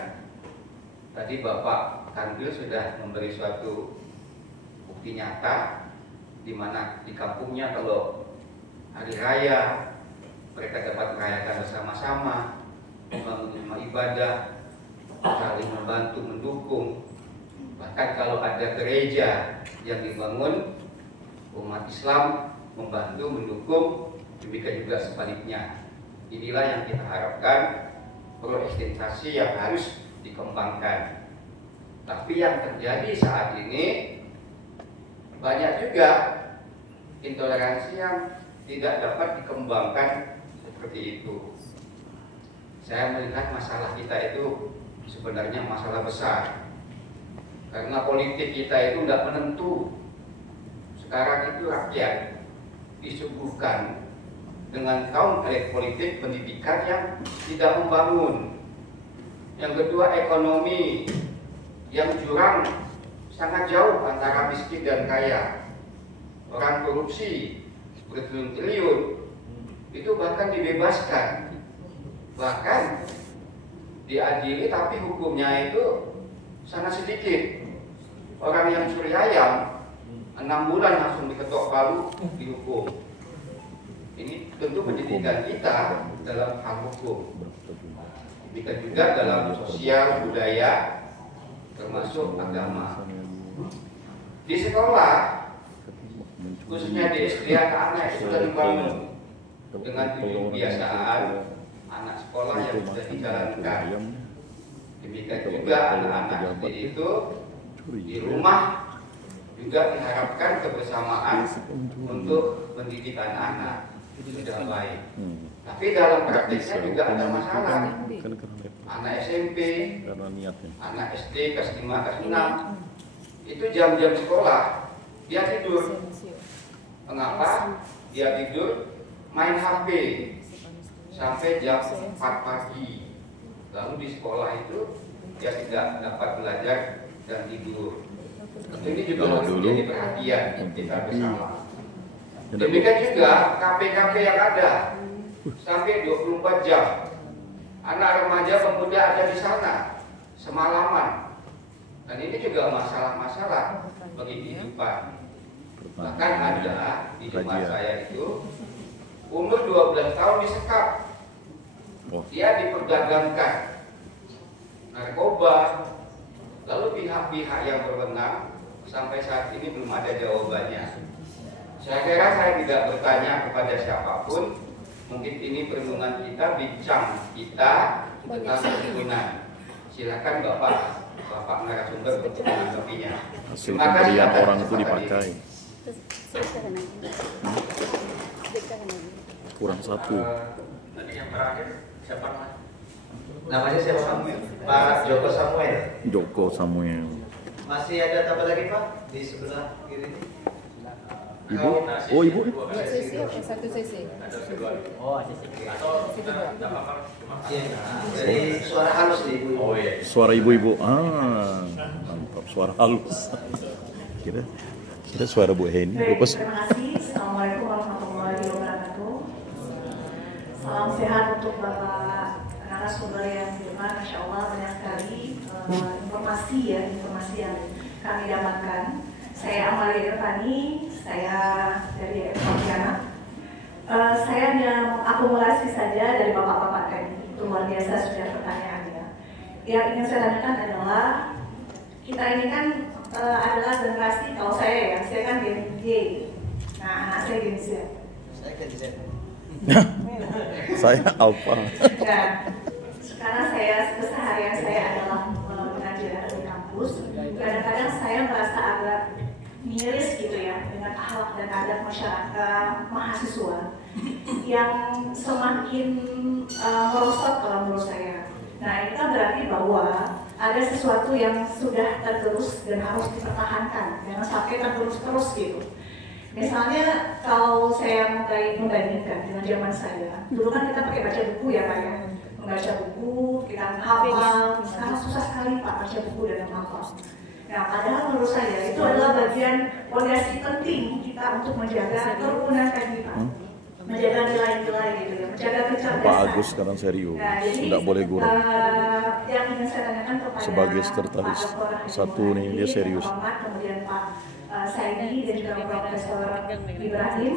Tadi Bapak Kanwil sudah memberi suatu bukti nyata, di mana di kampungnya kalau hari raya mereka dapat merayakan bersama-sama, membangun rumah ibadah, saling membantu, mendukung. Bahkan kalau ada gereja yang dibangun, umat Islam membantu, mendukung, demikian juga sebaliknya. Inilah yang kita harapkan, pro-eksistensi yang harus dikembangkan. Tapi yang terjadi saat ini banyak juga intoleransi yang tidak dapat dikembangkan seperti itu. Saya melihat masalah kita itu sebenarnya masalah besar, karena politik kita itu tidak menentu. Sekarang itu rakyat disuguhkan dengan kaum elit politik pendidikan yang tidak membangun. Yang kedua, ekonomi yang jurang sangat jauh antara miskin dan kaya. Orang korupsi bertriliun-triliun itu bahkan dibebaskan, bahkan diadili, tapi hukumnya itu sangat sedikit. Orang yang curi ayam 6 bulan langsung diketok palu, dihukum. Ini tentu pendidikan kita dalam hal hukum. Demikian juga dalam sosial, budaya, termasuk agama. Di sekolah, khususnya di SD, anak-anak sudah dibangun dengan kebiasaan anak sekolah yang sudah dijalankan. Demikian juga anak-anak SD itu di rumah juga diharapkan kebersamaan untuk mendidik anak-anak sudah baik. Tapi dalam praktiknya juga ada masalah. Anak SMP, anak SD kelas 5, kelas 6 itu jam-jam sekolah dia tidur. Mengapa? Dia tidur main HP sampai jam 4 pagi. Lalu di sekolah itu dia tidak dapat belajar dan tidur. Ini juga harus menjadi perhatian kita bersama. Demikian juga KP-KP yang ada sampai 24 jam. Anak remaja pemuda ada di sana semalaman. Dan ini juga masalah-masalah bagi kehidupan. Bahkan ada di tempat saya itu umur 12 tahun disekap. Dia diperdagangkan narkoba. Lalu pihak-pihak yang berwenang sampai saat ini belum ada jawabannya. Saya kira saya tidak bertanya kepada siapapun. Mungkin ini perlindungan kita, bincang kita tentang perlindungan. Silakan Bapak narasumber untuk menanggapinya. Hasil pemberian orang itu dipakai. Kurang satu. Tadi yang terakhir siapa Mas? Namanya siapa kamu? Pak Joko Samuel. Joko Samuel. Masih ada tambah lagi Pak di sebelah kiri ini? Ibu? Oh ibu? Ya, sesi, satu sesi. Oh, atau kita nggak apa-apa. Iya. Jadi suara halus nih Ibu. Oh iya. Suara ibu-ibu. Mantap, suara halus. Kira suara Bu Heni. Baik, terima kasih. Assalamualaikum warahmatullahi wabarakatuh. Salam sehat untuk Bapak narasumber yang firman. Masya Allah banyak sekali informasi yang kami dapatkan. Saya Amalia Irfani, saya dari Pontianak. Saya hanya akumulasi saja dari bapak-bapak tadi. Itu luar biasa sudah pertanyaannya. Yang ingin saya tanyakan adalah kita ini kan adalah generasi, kalau saya kan Gen Y. Nah, anak saya Gen Z. Saya Gen Z. Saya Alpha. Nah, sekarang keseharian saya adalah mengajar di kampus. Kadang-kadang saya merasa agak miris gitu ya dengan akhlak dan adat masyarakat mahasiswa yang semakin merosot kalau menurut saya. Nah, ini kan berarti bahwa ada sesuatu yang sudah tergerus dan harus dipertahankan, jangan sampai tergerus-terus gitu. Misalnya kalau saya membandingkan dengan zaman saya, dulu kan kita pakai baca buku ya Pak ya, membaca buku, kita menghafal. Sekarang susah sekali Pak baca buku dan menghafal. Nah, padahal menurut saya itu adalah bagian fondasi penting kita untuk menjaga kerukunan tadi Pak, menjaga nilai-nilai gitu ya, menjaga kecerdasan. Pak Agus sekarang serius, tidak boleh gurau. Yang ingin saya tanyakan kepada Sebagai sekretaris satu nih dia serius. Kemudian Pak Saidi dan juga Profesor Ibrahim,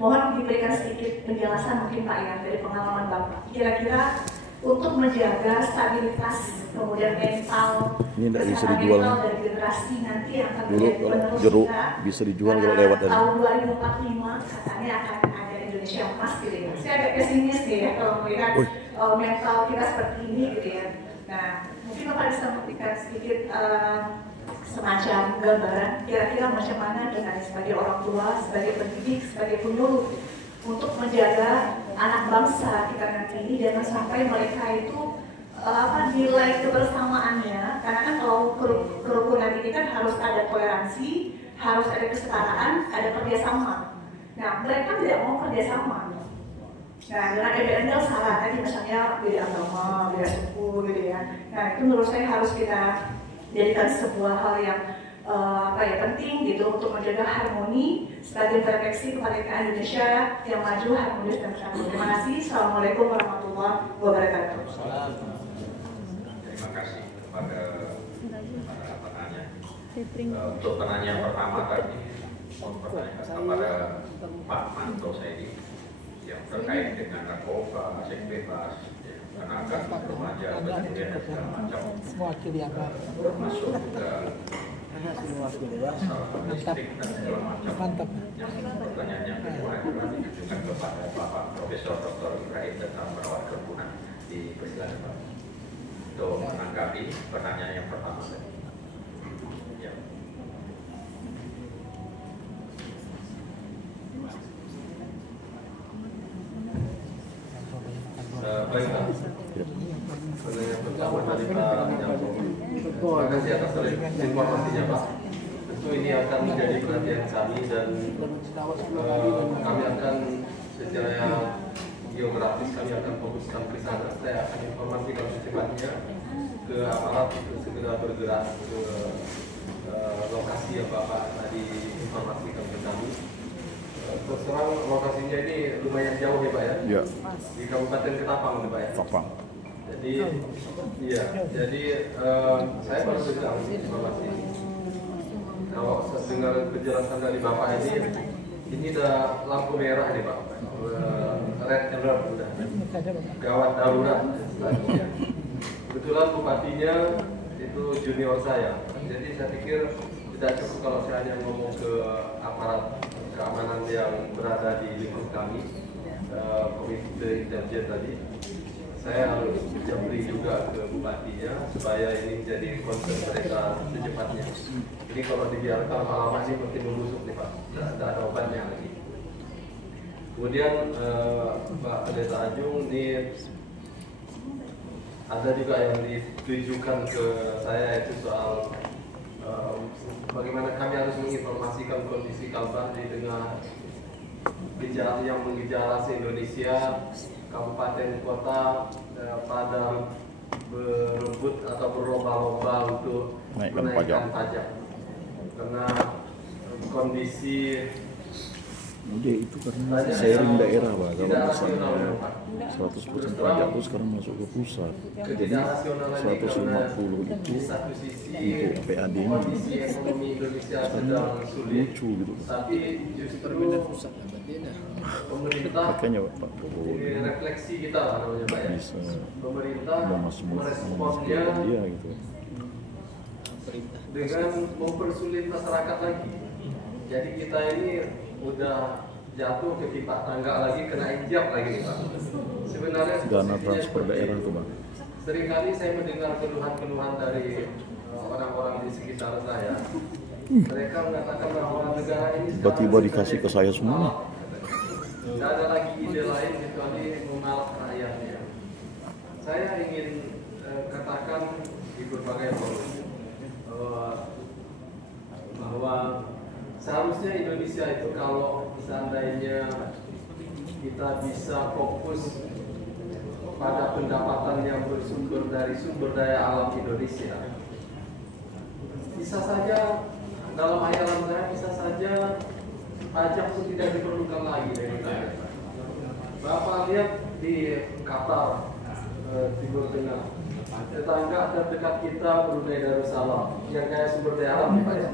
mohon diberikan sedikit penjelasan mungkin Pak ya dari pengalaman Bapak. Kira-kira untuk menjaga stabilitas, kemudian mental, ini tidak bisa dijual. dari generasi nanti yang akan Dulu menjadi kalau penerus jeruk kita, bisa dijual kalau lewat dari tahun 2045 katanya akan ada Indonesia emas gitu ya. Saya agak pesimis nih ya kalau melihat mental kita seperti ini gitu ya. Nah, mungkin Bapak bisa memberikan sedikit semacam gambaran kira-kira macam mana kita sebagai orang tua, sebagai pendidik, sebagai penyuluh untuk menjaga anak bangsa kita nanti ini jangan sampai mereka itu nilai kebersamaannya, karena kan kalau kerukunan ini kan harus ada toleransi, harus ada kesetaraan, ada kerjasama. Nah, mereka tidak mau kerjasama. Nah, dengan embel-embel salah tadi misalnya beda agama, beda suku gitu ya. Nah, itu menurut saya harus kita jadikan sebuah hal yang penting gitu untuk menjaga harmoni sebagai refleksi kemerdekaan Indonesia yang maju, harmonis dan bersatu. Terima kasih. Assalamualaikum warahmatullahi wabarakatuh. Terima kasih kepada para penanya. Untuk penanya pertama tadi, mohon pertanyaan kepada Pak Manto Saidi yang terkait dengan narkoba, seks bebas, anak-anak remaja, kemudian dan segala macam, termasuk juga listrik dan segala macam. Yang pertanyaannya kedua adalah ditujukan kepada Bapak Profesor Dr. Ibrahim tentang perawat kerukunan. Dipersilakan Pak untuk menanggapi pertanyaan yang pertama tadi. Ya. Baik Pak. Pertanyaan pertama dari Pak Janko. Terima kasih atas informasinya Pak. Tentu ini akan menjadi perhatian kami dan kami akan secara geografis kami akan fokuskan ke sana. Saya akan informasikan secepatnya ke aparat untuk segera bergerak ke lokasi yang Bapak tadi informasikan ke kami. Terus terang lokasinya ini lumayan jauh ya Pak ya? Ya. Di Kabupaten Ketapang nih Pak ya? Ketapang. Jadi, iya, jadi saya baru bilang informasi. Kalau dengar penjelasan dari Bapak ini udah lampu merah nih Pak, red alert udah, gawat darurat. Kebetulan bupatinya itu junior saya, jadi saya pikir tidak cukup kalau saya hanya ngomong ke aparat keamanan yang berada di lingkup kami, Komite Intelijen tadi. Saya harus japri juga ke bupatinya supaya ini menjadi concern mereka secepatnya. Jadi kalau dibiarkan lama-lama ini mungkin membusuk nih Pak, tidak ada obatnya lagi. Kemudian Pak Pendeta Ajung ini ada juga yang ditujukan ke saya itu soal bagaimana kami harus menginformasikan kondisi Kalbar di tengah gejala yang menggejala se-Indonesia, kabupaten kota pada berebut atau berlomba-lomba untuk menaikkan pajak karena kondisi Dia itu karena sharing daerah Pak, kalau misalnya 100% pajak itu sekarang masuk ke pusat, jadi 150 itu untuk PAD-nya sekarang lucu gitu Pak. Tapi justru pemerintah Makanya Pak Prabowo refleksi kita lah namanya Pak ya. bisa Pemerintah meresponnya dia gitu dengan mempersulit masyarakat lagi. Jadi kita ini udah jatuh ke pipa tangga lagi, kena injak lagi nih Pak. Sebenarnya dana transfer daerah tuh Pak. Seringkali saya mendengar keluhan-keluhan dari orang-orang di sekitar saya. Mereka mengatakan bahwa negara ini Tiba-tiba dikasih ke saya semua. tidak ada lagi ide lain kecuali memalak rakyatnya. Saya ingin katakan di berbagai forum bahwa seharusnya Indonesia itu kalau seandainya kita bisa fokus pada pendapatan yang bersumber dari sumber daya alam Indonesia, bisa saja dalam hayalan saya bisa saja pajak itu tidak diperlukan lagi dari kita. Bapak lihat di Qatar, Timur Tengah, tetangga terdekat kita Brunei Darussalam yang kaya sumber daya alam Pak ya,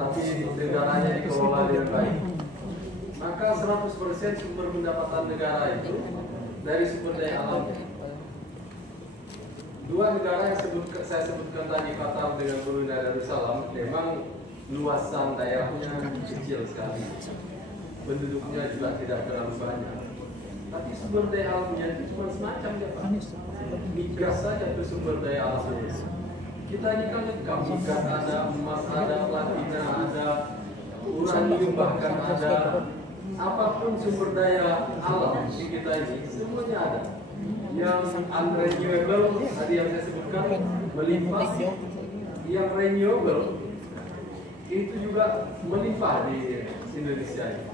tapi negaranya dikelola dengan baik. Maka 100% sumber pendapatan negara itu dari sumber daya alam. Dua negara yang saya sebutkan tadi, Qatar dengan Brunei Darussalam, memang luasan daerahnya kecil sekali, penduduknya juga tidak terlalu banyak. Tapi sumber daya alamnya itu cuma semacam ya Pak. Migas saja itu sumber daya alamnya. Kita ini kan lengkap, migas ada, emas ada, platina ada, uranium bahkan ada. Apapun sumber daya alam di kita ini semuanya ada. Yang unrenewable tadi yang saya sebutkan melimpah, yang renewable itu juga melimpah di Indonesia ini.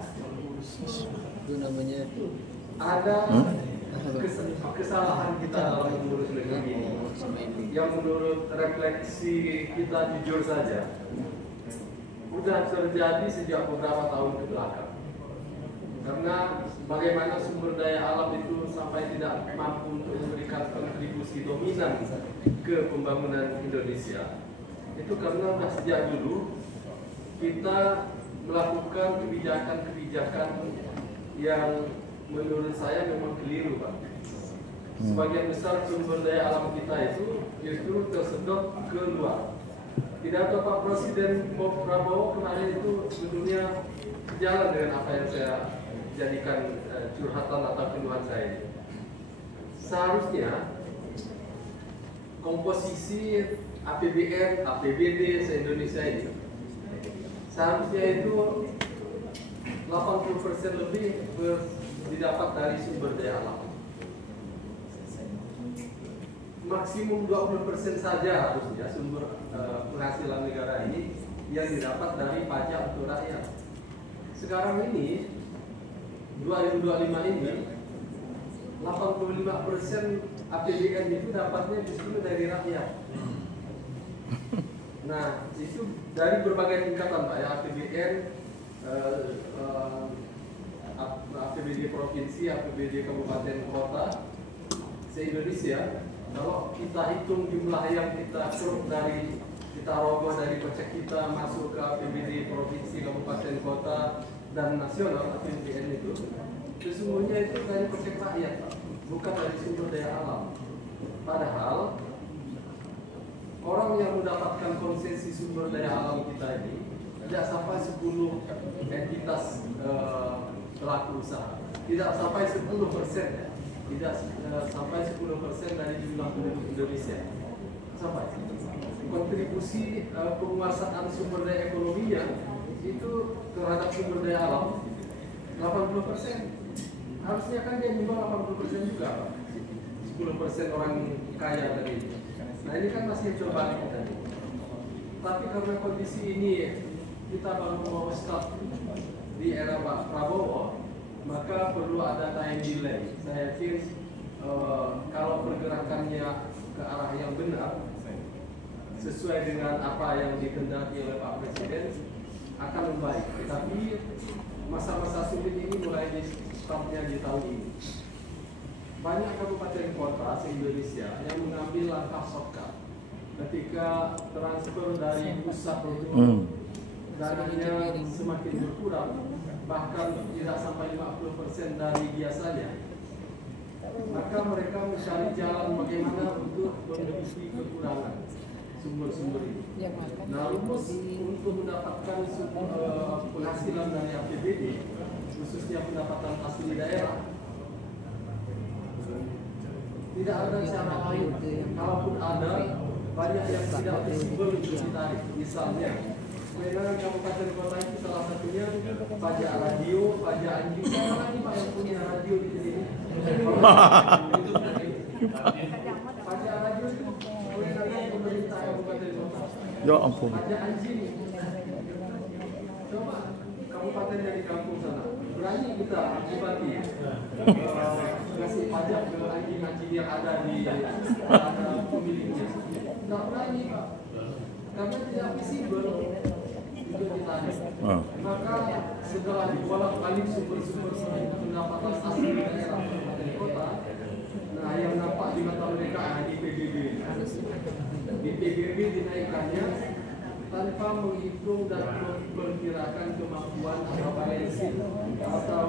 Itu namanya Ada kesalahan kita dalam mengurus negeri ini yang menurut refleksi kita jujur saja sudah terjadi sejak beberapa tahun ke belakang. Karena bagaimana sumber daya alam itu sampai tidak mampu untuk memberikan kontribusi dominan ke pembangunan Indonesia, itu karena sudah sejak dulu kita melakukan kebijakan-kebijakan yang menurut saya memang keliru Pak. Sebagian besar sumber daya alam kita itu justru tersedot ke luar. Pidato Pak Presiden Prabowo kemarin itu sebetulnya sejalan dengan apa yang saya jadikan curhatan atau keluhan saya ini. Seharusnya komposisi APBN, APBD se-Indonesia ini seharusnya itu 80% lebih didapat dari sumber daya alam. Maksimum 20% saja harusnya sumber penghasilan negara ini yang didapat dari pajak untuk rakyat. Sekarang ini 2025 ini 85% APBN itu dapatnya justru dari rakyat. Nah, itu dari berbagai tingkatan Pak ya, APBN, APBD provinsi, APBD kabupaten kota se-Indonesia. Kalau kita hitung jumlah yang kita kerup dari, kita rogoh dari pajak kita masuk ke APBD provinsi, kabupaten kota dan nasional, APBN itu sesungguhnya itu dari pajak rakyat Pak, bukan dari sumber daya alam. Padahal orang yang mendapatkan konsesi sumber daya alam kita ini tidak sampai 10 entitas pelaku usaha, tidak sampai 10% ya, tidak sampai 10% dari jumlah penduduk Indonesia. Sampai kontribusi penguasaan sumber daya ekonominya itu terhadap sumber daya alam 80%. Harusnya kan dia nyumbang 80% juga Pak. 10% orang kaya tadi. Nah ini kan masih coba kita. Tapi karena kondisi ini kita baru mau start di era Pak Prabowo, maka perlu ada time delay. Saya yakin kalau pergerakannya ke arah yang benar, sesuai dengan apa yang dikehendaki oleh Pak Presiden, akan membaik. Tetapi masa-masa sulit ini mulai di startnya di tahun ini. Banyak kabupaten kota se-Indonesia yang mengambil langkah shortcut ketika transfer dari pusat itu dananya semakin berkurang, bahkan tidak sampai 50% dari biasanya. Maka mereka mencari jalan bagaimana untuk menutupi kekurangan sumber-sumber ini. Nah, rumus untuk mendapatkan penghasilan dari APBD, khususnya pendapatan asli daerah, tidak ada cara lain. Kalaupun ada, banyak yang tidak visible untuk ditarik. Misalnya, kewenangan kabupaten kota itu salah satunya pajak radio, pajak anjing. Siapa lagi Pak yang punya radio di sini? Pajak radio itu kewenangan pemerintah kabupaten kota. Ya ampun. Pajak anjing. Coba kabupaten yang di kampung sana, berani kita bupati kasih pajak ke anjing-anjing yang ada di pemiliknya? Tidak berani Pak, karena tidak visible untuk ditarik. Maka setelah dibolak-balik sumber-sumber pendapatan asli daerah kabupaten kota, nah yang nampak di mata mereka di PBB. Di PBB dinaikkannya tanpa menghitung dan memperkirakan kemampuan atau balancing atau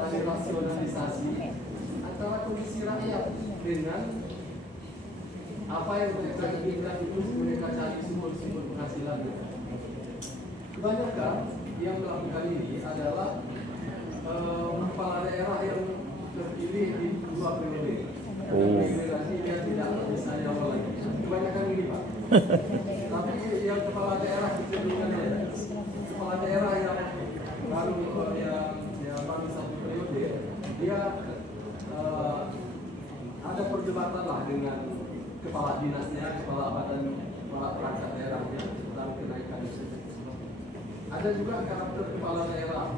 tadi rasionalisasi antara kondisi rakyat dengan apa yang mereka inginkan itu mereka cari sumber-sumber penghasilan. Kebanyakan yang melakukan ini adalah kepala daerah yang terpilih di 2 periode. Generasi dia tidak bisa jawab lagi. Kebanyakan ini Pak. Tapi yang kepala daerah kecenderungannya kepala daerah yang baru baru 1 periode, dia ada perdebatan lah dengan kepala dinasnya, kepala badan kepala perangkat daerahnya tentang kenaikan itu. Ada juga karakter kepala daerah